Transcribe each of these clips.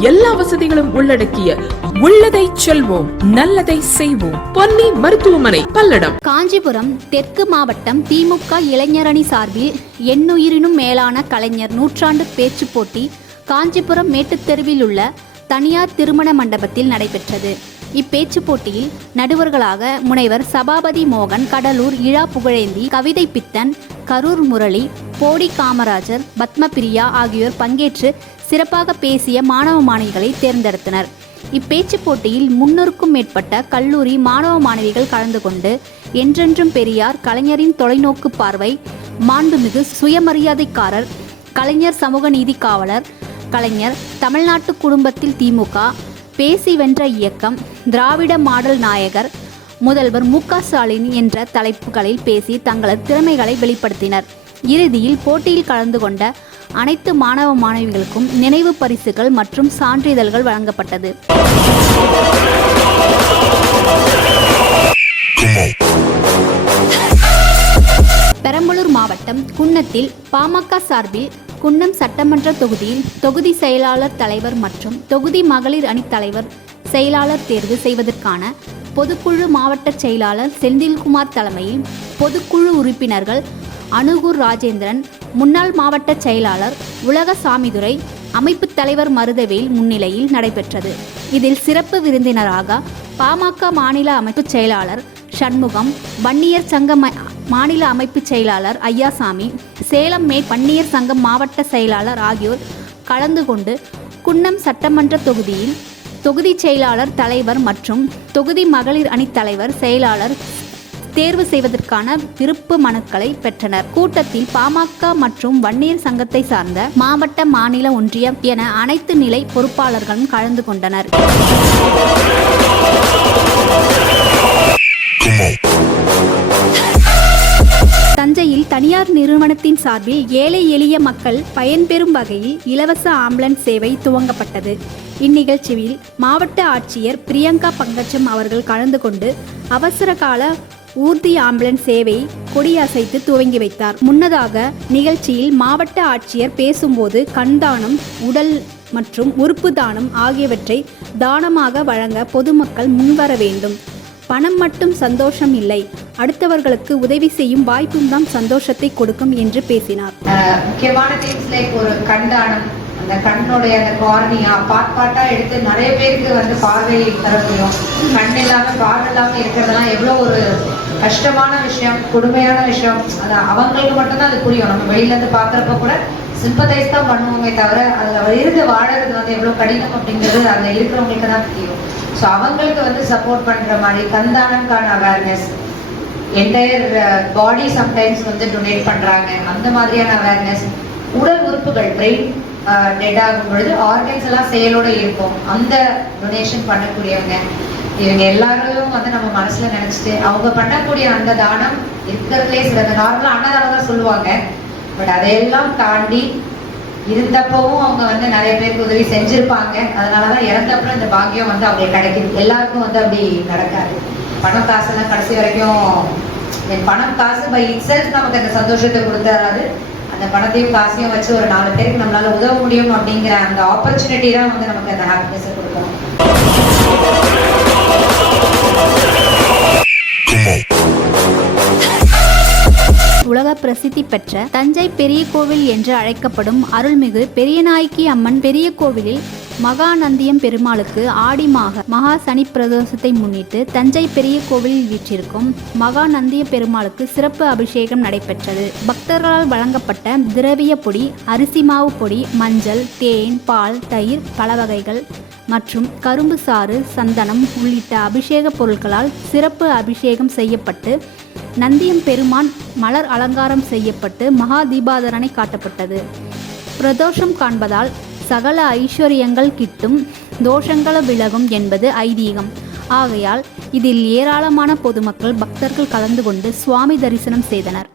எல்லா வசதிகளும் உள்ளடக்கிய உள்ளதை செல்வோம் நல்லதை செய்வோம். பொன்னி மருத்துவமனை பல்லடம். காஞ்சிபுரம் தெற்கு மாவட்டம் திமுக இளைஞரணி சார்பில் எண்ணுயிரினும் மேலான கலைஞர் நூற்றாண்டு பேச்சு போட்டி காஞ்சிபுரம் மேட்டுத்தெருவில் உள்ள தனியார் திருமண மண்டபத்தில் நடைபெற்றது. இப்பேச்சு போட்டியில் நடுவர்களாக முனைவர் சபாபதி மோகன் கடலூர் இழா புகழேந்தி கவிதை பித்தன் கரூர் முரளி போடி காமராஜர் பத்மபிரியா ஆகியோர் பங்கேற்று சிறப்பாக பேசிய மாணவ மாணவிகளை தேர்ந்தெடுத்தனர். இப்பேச்சு போட்டியில் முன்னூறுக்கும் மேற்பட்ட கல்லூரி மாணவ மாணவிகள் கலந்து கொண்டு என்றென்றும் பெரியார் கலைஞரின் தொலைநோக்கு பார்வை மாண்புமிகு சுயமரியாதைக்காரர் கலைஞர் சமூக நீதி காவலர் கலைஞர் தமிழ்நாட்டு குடும்பத்தில் திமுக பேசி வென்ற இயக்கம் திராவிட மாடல் நாயகர் முதல்வர் மு க ஸ்டாலின் என்ற தலைப்புகளில் பேசி தங்களது திறமைகளை வெளிப்படுத்தினர். இறுதியில் போட்டியில் கலந்து கொண்ட அனைத்து மாணவ மாணவிகளுக்கும் நினைவு பரிசுகள் மற்றும் சான்றிதழ்கள் வழங்கப்பட்டது. பெரம்பலூர் மாவட்டம் குன்னத்தில் பாமக சார்பில் குன்னம் சட்டமன்ற தொகுதியில் தொகுதி செயலாளர் தலைவர் மற்றும் தொகுதி மகளிர் அணி தலைவர் செயலாளர் தேர்வு செய்வதற்கான பொதுக்குழு மாவட்ட செயலாளர் செந்தில்குமார் தலைமையில் பொதுக்குழு உறுப்பினர்கள் அனுகூர் ராஜேந்திரன் முன்னாள் மாவட்ட செயலாளர் உலக சாமிதுரை அமைப்பு தலைவர் மருதவேல் முன்னிலையில் நடைபெற்றது. இதில் சிறப்பு விருந்தினராக பாமக மாநில அமைப்பு செயலாளர் சண்முகம் வன்னியர் சங்க மாநில அமைப்பு செயலாளர் ஐயாசாமி சேலம் மே வன்னியர் சங்கம் மாவட்ட செயலாளர் ஆகியோர் கலந்து கொண்டு குன்னம் சட்டமன்ற தொகுதியில் தொகுதி செயலாளர் தலைவர் மற்றும் தொகுதி மகளிர் அணி தலைவர் செயலாளர் தேர்வு செய்வதற்கான விருப்பு மனுக்களை பெற்றனர். கூட்டத்தில் பாமக மற்றும் வன்னியர் சங்கத்தை சார்ந்த மாவட்ட மாநில ஒன்றியம் என அனைத்து நிலை பொறுப்பாளர்களும் கலந்து கொண்டனர். தஞ்சையில் தனியார் நிறுவனத்தின் சார்பில் ஏழை எளிய மக்கள் பயன்பெறும் வகையில் இலவச ஆம்புலன்ஸ் சேவை துவங்கப்பட்டது. இந்நிகழ்ச்சியில் மாவட்ட ஆட்சியர் பிரியங்கா பங்கச்சம் அவர்கள் கலந்து கொண்டு அவசர கால ஊர்தி ஆம்புலன்ஸ் சேவை கொடியசைத்து துவங்கி வைத்தார். முன்னதாக நிகழ்ச்சியில் மாவட்ட ஆட்சியர் பேசும்போது கண்தானம் உடல் மற்றும் உறுப்பு தானம் ஆகியவற்றை தானமாக வழங்க பொதுமக்கள் முன்வர வேண்டும். பணம் மட்டும் சந்தோஷம் இல்லை. அடுத்தவர்களுக்கு உதவி செய்யும் வாய்ப்பும் தான் சந்தோஷத்தை கொடுக்கும் என்று பேசினார். முக்கியமான திங்ஸ் லைக் ஒரு கண்தானம் அந்த கண்ணுடைய அந்த கார்னியா பாட் பாட்டா எடுத்து நிறைய பேருக்கு வந்து பார்வை தர முடியும். கண் இல்லாம பார்வை இல்லாம இருக்கிறதெல்லாம் எவ்வளவு ஒரு கஷ்டமான விஷயம் கொடுமையான விஷயம் அது அவங்களுக்கு மட்டும்தான் அது புரியும். நம்ம வெளியில இருந்து பாக்குறப்ப கூட சிம்பத்தைஸ் தான் பண்ணுவோமே தவிர அதுல இருந்து வாழறது வந்து எவ்வளவு கடினம் அப்படிங்கிறது அதுல இருக்கிறவங்களுக்கு தான் தெரியும். ஸோ அவங்களுக்கு வந்து சப்போர்ட் பண்ற மாதிரி கந்தானம்கான அவேர்னஸ் என்டையர் பாடி சம்டைம்ஸ் வந்து டொனேட் பண்றாங்க. அந்த மாதிரியான அவேர்னஸ் உடல் உறுப்புகள் பிரெயின் டெட் ஆகும் பொழுது ஆர்கன்ஸ் எல்லாம் செயலோட இருக்கும். அந்த டொனேஷன் பண்ணக்கூடியவங்க. இவங்க எல்லாரும் வந்து நம்ம மனசுல நினைச்சிட்டு அவங்க பண்ணக்கூடிய அந்த தானம் இருக்கிறதுலே சில நார்மலா அன்னதானம் தான் சொல்லுவாங்க. பட் அதையெல்லாம் தாண்டி இருந்தப்பவும் அவங்க வந்து நிறைய பேருக்கு உதவி செஞ்சிருப்பாங்க. அதனாலதான் இறந்தப்பறம் இந்த பாக்கியம் வந்து அவங்களுக்கு கிடைக்குது. எல்லாருக்கும் வந்து அப்படி நடக்காது. பணம் காசெல்லாம் கடைசி வரைக்கும் பணம் காசு பை இட்ஸ் நமக்கு அந்த சந்தோஷத்தை கொடுத்தராது. அந்த பணத்தையும் காசையும் வச்சு ஒரு நாலு பேருக்கு நம்மளால உதவ முடியும் அப்படிங்கிற அந்த ஆப்பர்ச்சுனிட்டி தான் வந்து நமக்கு அந்த ஹாப்பினஸை கொடுக்கும். உலக பிரசித்தி பெற்ற தஞ்சை பெரிய கோவில் என்று அழைக்கப்படும் அருள்மிகு பெரியநாயக்கி அம்மன் பெரிய கோவிலில் மகாநந்தியம் பெருமாளுக்கு ஆடி மாக மகா சனி பிரதோஷத்தை முன்னிட்டு தஞ்சை பெரிய கோவிலில் வீற்றிருக்கும் மகாநந்திய பெருமாளுக்கு சிறப்பு அபிஷேகம் நடைபெற்றது. பக்தர்களால் வழங்கப்பட்ட திரவிய பொடி அரிசி மாவு பொடி மஞ்சள் தேன் பால் தயிர் பல வகைகள் மற்றும் கரும்பு சாறு சந்தனம் உள்ளிட்ட அபிஷேக பொருட்களால் சிறப்பு அபிஷேகம் செய்யப்பட்டு நந்தியம் பெருமான் மலர் அலங்காரம் செய்யப்பட்டு மகா தீபாதரனை காட்டப்பட்டது. பிரதோஷம் காண்பதால் சகல ஐஸ்வர்யங்கள் கிட்டும் தோஷங்கள விலகும் என்பது ஐதீகம். ஆகையால் இதில் ஏராளமான பொதுமக்கள் பக்தர்கள் கலந்து கொண்டு சுவாமி தரிசனம் செய்தனர்.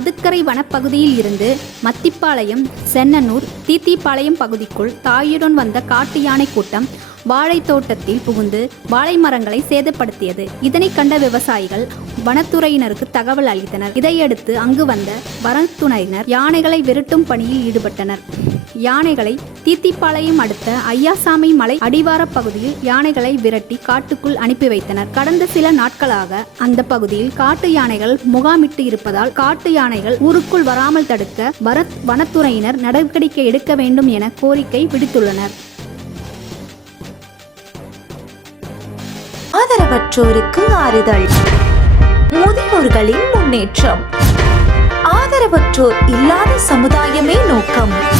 மதுக்கரை வனப்பகுதியில் இருந்து மத்திப்பாளையம் சென்னனூர் தீத்திப்பாளையம் பகுதிக்குள் தாயுடன் வந்த காட்டு யானை கூட்டம் வாழைத்தோட்டத்தில் புகுந்து வாழை மரங்களை சேதப்படுத்தியது. இதனை கண்ட விவசாயிகள் வனத்துறையினருக்கு தகவல் அளித்தனர். இதையடுத்து அங்கு வந்த வனத்துறையினர் யானைகளை விரட்டும் பணியில் ஈடுபட்டனர். யானைகளை தீத்திப்பாளையம் அடுத்த ஐயாசாமி மலை அடிவார பகுதியில் யானைகளை விரட்டி காட்டுக்குள் அனுப்பி வைத்தனர். கடந்த சில நாட்களாக அந்த பகுதியில் காட்டு யானைகள் முகாமிட்டு இருப்பதால் காட்டு யானைகள் ஊருக்குள் வராமல் தடுக்க வர வனத்துறையினர் நடவடிக்கை எடுக்க வேண்டும் என கோரிக்கை விடுத்துள்ளனர். ஆதரவற்றோருக்கு ஆறுதல். முதியோர்களின் முன்னேற்றம். ஆதரவற்றோர் இல்லாத சமுதாயமே நோக்கம்.